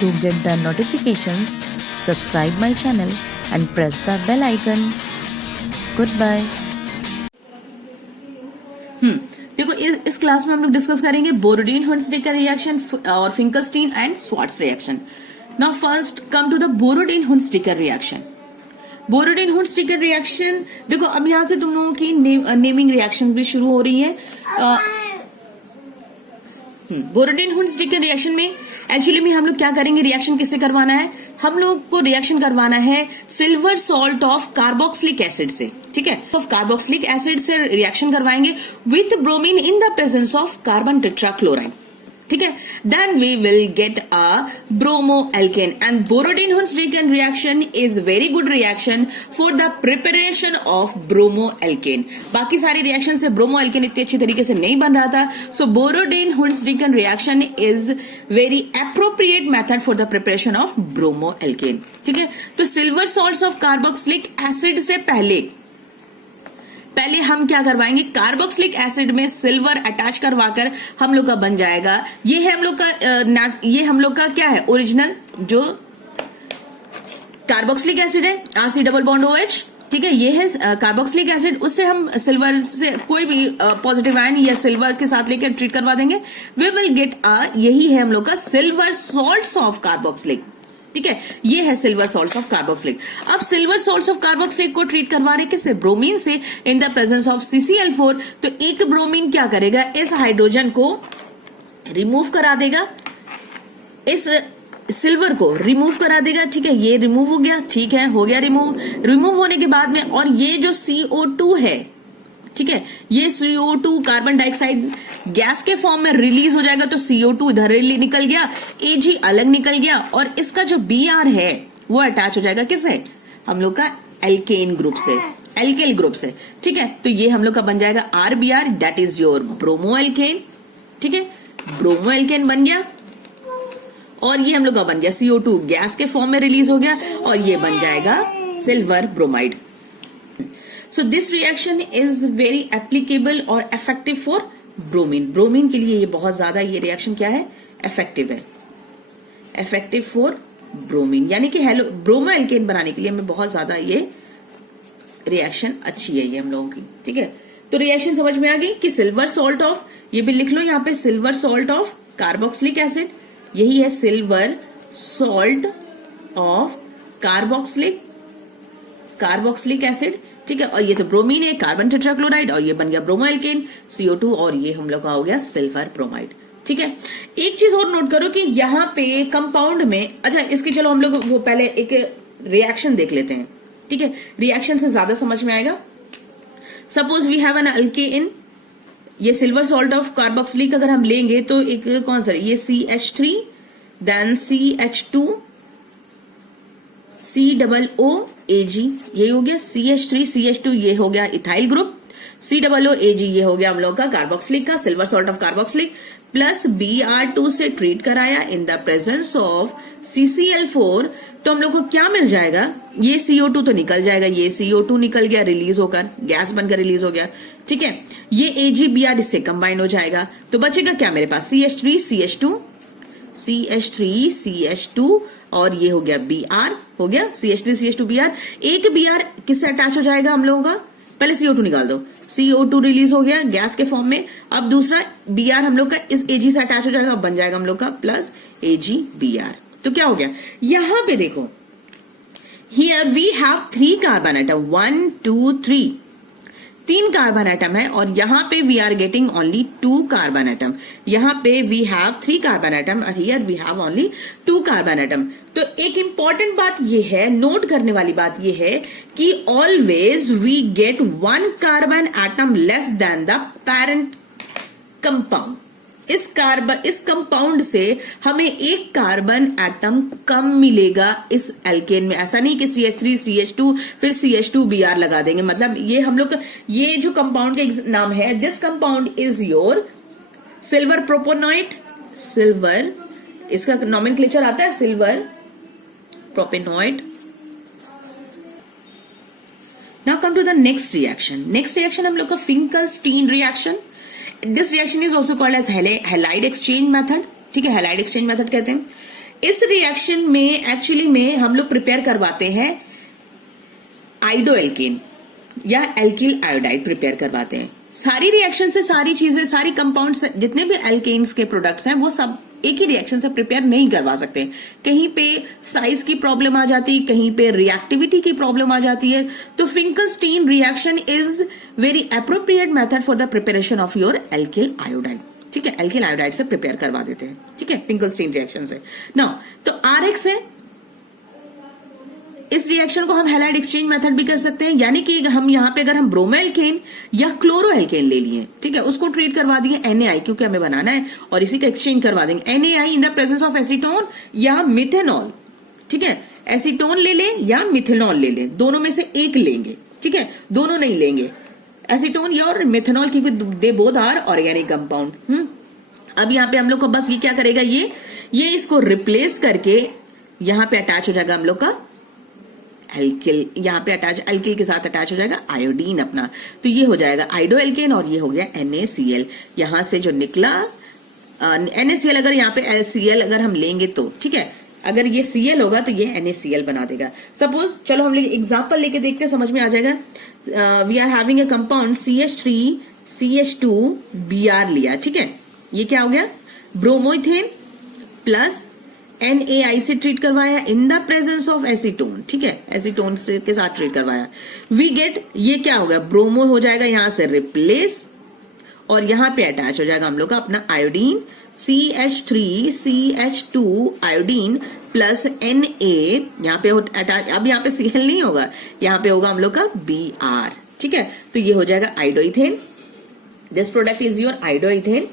To get the notifications, subscribe my channel and press the bell icon. Goodbye. देखो इस class में हम लोग डिस्कस करेंगे बोरोडीन-हुंसडीकर रिएक्शन और Finkelstein and Swarts reaction. Now first come to the Borodin Hunsdiecker reaction. Borodin Hunsdiecker reaction देखो अब यहां से तुम लोगों की नेमिंग रिएक्शन भी शुरू हो रही है. बोरोडीन-हुंसडीकर रिएक्शन में एक्चुअली में हम लोग क्या करेंगे, रिएक्शन किससे करवाना है, हम लोग को रिएक्शन करवाना है silver salt of carboxylic acid से. ठीक है, तो कार्बोक्सिलिक एसिड से रिएक्शन करवाएंगे with bromine in the presence of carbon tetrachloride. ठीक है, then we will get a bromo alkane and Borodin Hunsdiecker reaction is very good reaction for the preparation of bromo alkane. बाकी सारे reaction से bromo alkene इतनी अच्छी तरीके से नहीं बन रहा था. So Borodin Hunsdiecker reaction is very appropriate method for the preparation of bromo alkane. ठीक है, तो silver salts of carboxylic acid से पहले हम क्या करवाएंगे, कार्बोक्सिलिक एसिड में सिल्वर अटैच करवाकर हम लोग का बन जाएगा. ये है हम लोग का क्या है, ओरिजिनल जो कार्बोक्सिलिक एसिड है, RC डबल बॉन्ड OH. ठीक है, ये है कार्बोक्सिलिक एसिड. उससे हम सिल्वर से कोई भी पॉजिटिव आयन या सिल्वर के साथ लेकर ट्रीट करवा देंगे. वी विल गेट यही है हम लोग का सिल्वर सॉल्ट्स ऑफ कार्बोक्सिलिक. ठीक है, ये है सिल्वर सॉल्ट्स ऑफ कार्बोक्सिलिक. अब सिल्वर सॉल्ट्स ऑफ कार्बोक्सिलिक को ट्रीट करवा रहे किससे, ब्रोमीन से इन द प्रेजेंस ऑफ CCl4. तो एक ब्रोमीन क्या करेगा, इस हाइड्रोजन को रिमूव करा देगा, इस सिल्वर को रिमूव करा देगा. ठीक है, ये रिमूव हो गया. ठीक है, हो गया रिमूव होने के बाद में, और ये जो CO2 है, ठीक है, ये CO2 कार्बन डाइऑक्साइड गैस के फॉर्म में रिलीज हो जाएगा. तो CO2 इधर निकल गया, Ag अलग निकल गया, और इसका जो Br है वो अटैच हो जाएगा किससे, हम लोग का एल्केन ग्रुप से, एल्केल ग्रुप से. ठीक है, तो ये हम लोग का बन जाएगा RBr, that is your bromo alkane. ठीक है, ब्रोमो एल्केन बन गया, और ये हम लोग का बन गया CO2 गैस के फॉर्म में रिलीज हो गया, और ये बन जाएगा silver bromide. So this reaction is very applicable और effective for bromine. ब्रोमीन के लिए ये बहुत ज्यादा ये रिएक्शन क्या है, इफेक्टिव है, इफेक्टिव फॉर ब्रोमीन. यानी कि ब्रोमो एल्केन बनाने के लिए हमें बहुत ज्यादा ये रिएक्शन अच्छी है ये हम लोगों की. ठीक है, तो रिएक्शन समझ में आ गई कि सिल्वर सॉल्ट ऑफ, ये भी लिख लो यहाँ पे, silver salt of carboxylic acid, यही है silver salt of carboxylic acid. ठीक है, और ये तो ब्रोमीन है, कार्बन टेट्राक्लोराइड, और ये बन गया ब्रोमो एल्केन CO2, और ये हम लोग का हो गया सिल्वर ब्रोमाइड. ठीक है, एक चीज और नोट करो कि यहाँ पे कंपाउंड में, अच्छा इसके चलो हम लोग वो पहले एक रिएक्शन देख लेते हैं. ठीक है, रिएक्शन से ज्यादा समझ में आएगा. Suppose we have an alkane, ये सिल्वर सॉल्ट ऑफ कार्बोक्सिलिक अगर हम लेंगे तो एक कौन सा, ये CH3 देन CH2 COOAG, ये हो गया CH3 CH2, ये हो गया इथाइल ग्रुप, COOAG ये हो गया हम लोग का कार्बोक्सिलिक का silver salt of carboxylic, plus Br2 से ट्रीट कराया इन द प्रेजेंस ऑफ CCl4. तो हम लोग को क्या मिल जाएगा, ये CO2 तो निकल जाएगा, ये CO2 निकल गया रिलीज होकर, गैस बनकर रिलीज हो गया. ठीक है, ये AgBr इससे कंबाइन हो जाएगा, तो बचेगा क्या मेरे पास, CH3 CH2 और ये हो गया Br, हो गया CH3 CH2 Br. एक Br किससे अटैच हो जाएगा हम लोगों का, पहले CO2 निकाल दो, CO2 रिलीज हो गया गैस के फॉर्म में. अब दूसरा Br हम लोग का इस Ag से अटैच हो जाएगा, बन जाएगा हम लोग का प्लस AgBr. तो क्या हो गया, यहां पे देखो, here we have 3 carbon atom, 1 2 3, 3 carbon atom है, और यहां पे we are getting only 2 carbon atom. यहां पे वी हैव 3 कार्बन एटम और here we have only 2 carbon atom. तो एक इंपॉर्टेंट बात ये है, नोट करने वाली बात ये है कि always we get 1 carbon atom less than the parent compound. इस कंपाउंड से हमें एक कार्बन एटम कम मिलेगा इस एल्केन में. ऐसा नहीं कि CH3 CH2 फिर CH2Br लगा देंगे, मतलब ये हम लोग ये जो कंपाउंड का नाम है, this compound is your silver propanoate. Silver इसका नॉमेनक्लेचर आता है silver propanoate. Now come to the next reaction. Next reaction हम लोग का Finkelstein reaction. This reaction is also called as halide exchange method. ठीक है, हैलाइड एक्सचेंज मेथड कहते हैं. इस रिएक्शन में एक्चुअली में हम लोग प्रिपेयर करवाते हैं आइडो एल्केन या एल्किल आयोडाइड प्रिपेयर करवाते हैं। सारी रिएक्शन से सारी चीजें, सारी कंपाउंड्स, जितने भी एल्केन्स के प्रोडक्ट्स हैं वो सब एक ही रिएक्शन से प्रिपेयर नहीं करवा सकते। कहीं पे साइज की प्रॉब्लम आ जाती है, कहीं पे रिएक्टिविटी की प्रॉब्लम आ जाती है। तो Finkelstein reaction is very appropriate method for the preparation of your alkyl iodide. ठीक है, एल्किल आयोडाइड से प्रिपेयर करवा देते हैं। ठीक है, फिंकलस्टीन रिएक्शन से। नाउ तो RX है, इस रिएक्शन को हम हैलाइड एक्सचेंज मेथड भी कर सकते हैं, यानी कि हम यहाँ पे अगर हम ब्रोमो एल्केन या क्लोरो एल्केन ले लिए, ठीक है, उसको ट्रीट करवा दिए NaI, क्योंकि हमें बनाना है, और इसी का एक्सचेंज करवा देंगे NaI in the presence of acetone या मिथेनॉल। ठीक है, एसीटोन ले ले या मिथेनॉल ले ले, दोनों में से एक लेंगे। ठीक है, दोनों नहीं लेंगे, एसीटोन या और मिथेनॉल, क्योंकि they both are organic compound. अब यहाँ पे हम लोग को बस ये क्या करेगा, ये इसको रिप्लेस करके यहाँ पे अटैच हो जाएगा हम लोग का एल्किल, यहाँ पे अटैच, एल्किल के साथ अटैच हो जाएगा आयोडीन अपना। तो ये हो जाएगा आइडो एल्केन और ये हो गया NaCl। यहां से जो निकला NaCl, अगर यहाँ पे Cl अगर हम लेंगे तो ठीक है, अगर ये Cl होगा तो ये NaCl बना देगा। सपोज, चलो हम एग्जांपल लेके देखते हैं, समझ में आ जाएगा। We are having a compound CH3CH2Br लिया। ठीक है, ये क्या हो गया, ब्रोमोइथेन प्लस NaI से ट्रीट करवाया in the presence of acetone. ठीक है, एसीटोन से के साथ ट्रीट करवाया, वी गेट, ये क्या होगा, ब्रोमो हो जाएगा यहां से रिप्लेस, और यहां पे अटैच हो जाएगा हम लोग का अपना iodine CH3CH2 iodine plus Na, यहाँ पे अटैच, अब यहाँ पे Cl नहीं होगा, यहाँ पे होगा हम लोग का Br। ठीक है, तो ये हो जाएगा iodoethane. This product is your iodoethane.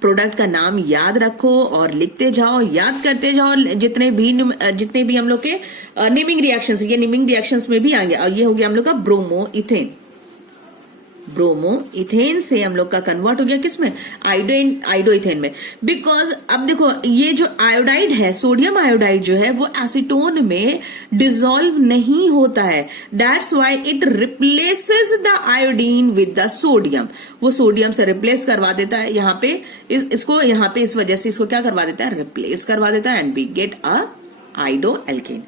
Product का नाम याद रखो और लिखते जाओ, याद करते जाओ। जितने भी हम लोग के नेमिंग रिएक्शंस, ये नेमिंग रिएक्शंस में भी आएंगे। और ये हो गया हम लोग का ब्रोमोइथेन। ब्रोमोइथेन से हम लोग का कन्वर्ट हो गया किसमें, आइडोइथेन में। बिकॉज अब देखो, ये जो आयोडाइड है, सोडियम आयोडाइड जो है, वो एसीटोन में डिसॉल्व नहीं होता है। That's why it replaces the iodine with the sodium. वो सोडियम से रिप्लेस करवा देता है यहाँ पे, इसको यहाँ पे इस वजह से इसको क्या करवा देता है, रिप्लेस करवा देता है, and we get a iodo alkane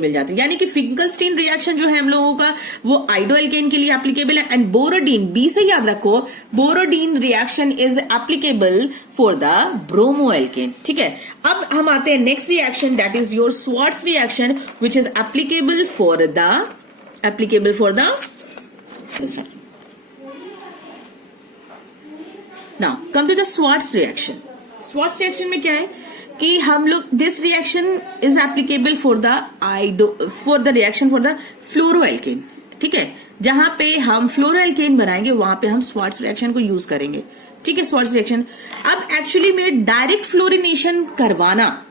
मिल जाता है। यानी कि फिंकलस्टीन रिएक्शन जो है हम लोगों का, वो आइडो एल्केन के लिए एप्लीकेबल है। एंड बोरोडीन, बी से याद रखो, Borodin reaction is applicable for the bromo alkane. ठीक है, अब हम आते हैं next reaction, that is your Swarts reaction, which is applicable for the now come to the Swarts reaction. Swarts reaction में क्या है कि हम लोग, this reaction is applicable for the reaction for the fluoroalkane. ठीक है, जहां पे हम फ्लोरोएल्केन बनाएंगे वहां पे हम स्वार्ट्स रिएक्शन को यूज करेंगे। ठीक है, स्वार्ट्स रिएक्शन। अब एक्चुअली में डायरेक्ट फ्लोरिनेशन करवाना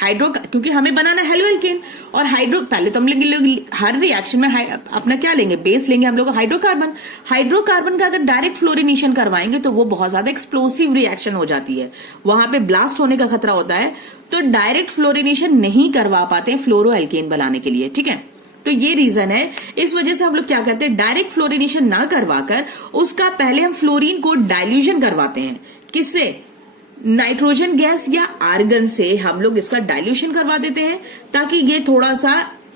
क्योंकि हमें बनाना हेलोएल्केन, और पहले तो हम लेंगे हर रिएक्शन में अपना क्या लेंगे, बेस लेंगे हम लोग हाइड्रोकार्बन का अगर डायरेक्ट फ्लोरिनेशन करवाएंगे तो वो बहुत ज्यादा एक्सप्लोसिव रिएक्शन हो जाती है, वहां पे ब्लास्ट होने का खतरा होता है। तो डायरेक्ट फ्लोरिनेशन नहीं करवा पाते हैं फ्लोरोएल्केन बनाने के लिए। ठीक है, तो ये रीजन है, इस वजह से हम लोग क्या करते हैं, डायरेक्ट फ्लोरिनेशन ना करवाकर उसका पहले हम फ्लोरीन को डाइल्यूशन करवाते हैं। किससे, नाइट्रोजन गैस या आर्गन से हम लोग इसका डाइल्यूशन करवा देते हैं, ताकि ये थोड़ा सा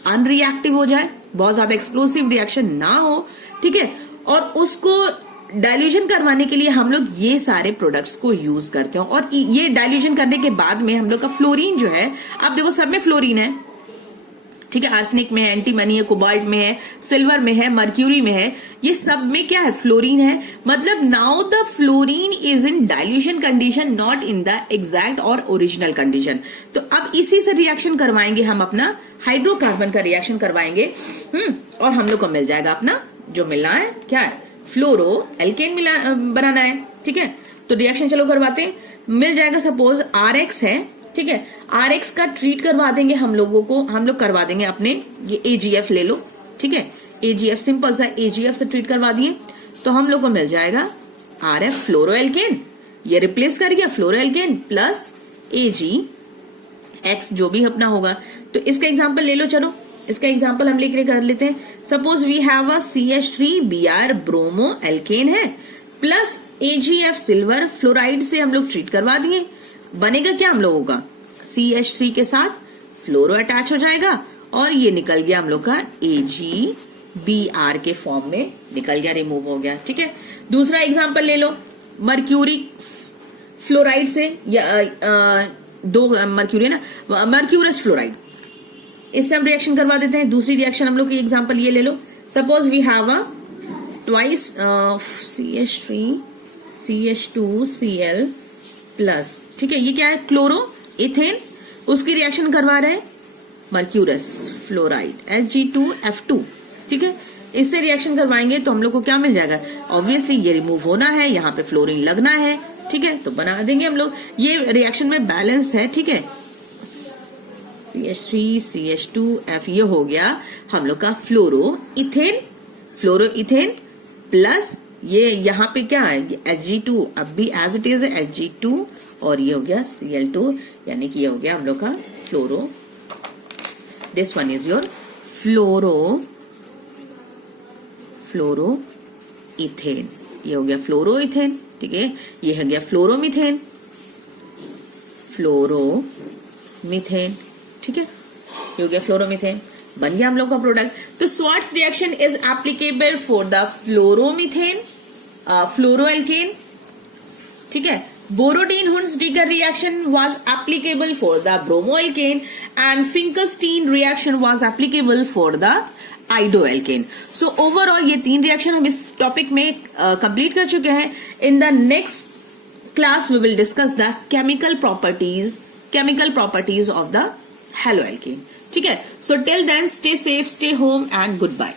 अनरिएक्टिव हो जाए, बहुत ज्यादा एक्सप्लोसिव रिएक्शन ना हो। ठीक है, और उसको डाइल्यूशन करवाने के लिए हम लोग ये सारे प्रोडक्ट्स को यूज करते हैं। और ये डाइल्यूशन करने के बाद में हम लोग का फ्लोरीन जो है, आप देखो सब में फ्लोरीन है। ठीक है, आर्सेनिक में है, एंटीमनी है, कोबाल्ट में है, सिल्वर में है, मर्क्यूरी में है, ये सब में क्या है, फ्लोरीन है। मतलब now the fluorine is in dilution condition, not in the exact और ओरिजिनल कंडीशन। तो अब इसी से रिएक्शन करवाएंगे हम, अपना हाइड्रोकार्बन का रिएक्शन करवाएंगे, और हम लोग को मिल जाएगा अपना जो मिलना है, क्या है, फ्लोरो एल्केन बनाना है। ठीक है, तो रिएक्शन चलो करवाते हैं, मिल जाएगा। सपोज RX है, ठीक है, RX का ट्रीट करवा देंगे हम लोग करवा देंगे अपने, ये AgF ले लो। ठीक है, AgF सिंपल सा AgF से ट्रीट करवा दिए तो हम लोग को मिल जाएगा RF फ्लोरोएल्केन, ये रिप्लेस कर गया फ्लोरोएल्केन प्लस AgX जो भी अपना होगा। तो इसका एग्जांपल ले लो, चलो इसका एग्जांपल हम लेकर कर लेते हैं। Suppose we have a CH3Br bromo alkane है प्लस AgF सिल्वर फ्लोराइड से हम लोग ट्रीट करवा दिए, बनेगा क्या हम लोगों का CH3 के साथ फ्लोरो अटैच हो जाएगा और ये निकल गया हम लोग का AgBr के फॉर्म में निकल गया, रिमूव हो गया। ठीक है, दूसरा एग्जांपल ले लो, मर्क्यूरी फ्लोराइड से या दो मर्क्यूरी है ना, मर्क्यूरस फ्लोराइड, इससे हम रिएक्शन करवा देते हैं। दूसरी रिएक्शन हम लोग की एग्जांपल ये ले लो, suppose we have a twice CH3 CH2Cl plus. ठीक है, ये क्या है, क्लोरो इथेन, उसकी रिएक्शन करवा रहे हैं मर्क्यूरस फ्लोराइड Hg2F2। ठीक है, इससे रिएक्शन करवाएंगे तो हम लोग को क्या मिल जाएगा, ऑब्वियसली ये रिमूव होना है, यहाँ पे फ्लोरीन लगना है। ठीक है, तो बना देंगे हम लोग, ये रिएक्शन में बैलेंस है। ठीक है, CH3 CH2F, ये हो गया हम लोग का फ्लोरो इथेन प्लस ये यहाँ पे क्या है, Hg2 अब भी एज इट इज है Hg2 और ये हो गया Cl2, यानी कि ये हो गया हम लोग का fluoro, this one is your fluoro ethane, ये हो गया फ्लोरो इथेन। ठीक है, ये हो गया फ्लोरोमीथेन। ठीक है, ये हो गया फ्लोरोमीथेन, बन गया हम लोग का प्रोडक्ट। तो Swarts reaction is applicable for the fluoromethane, fluoroalkane. ठीक है, Borodin-Hunziker reaction was applicable for the bromoalkane and Finkelstein reaction was applicable for the iodoalkane. So overall ये तीन रिएक्शन हम इस टॉपिक में कंप्लीट कर चुके हैं। In the next class we will discuss the chemical properties of the haloalkane. ठीक है, so till then stay safe, stay home and goodbye.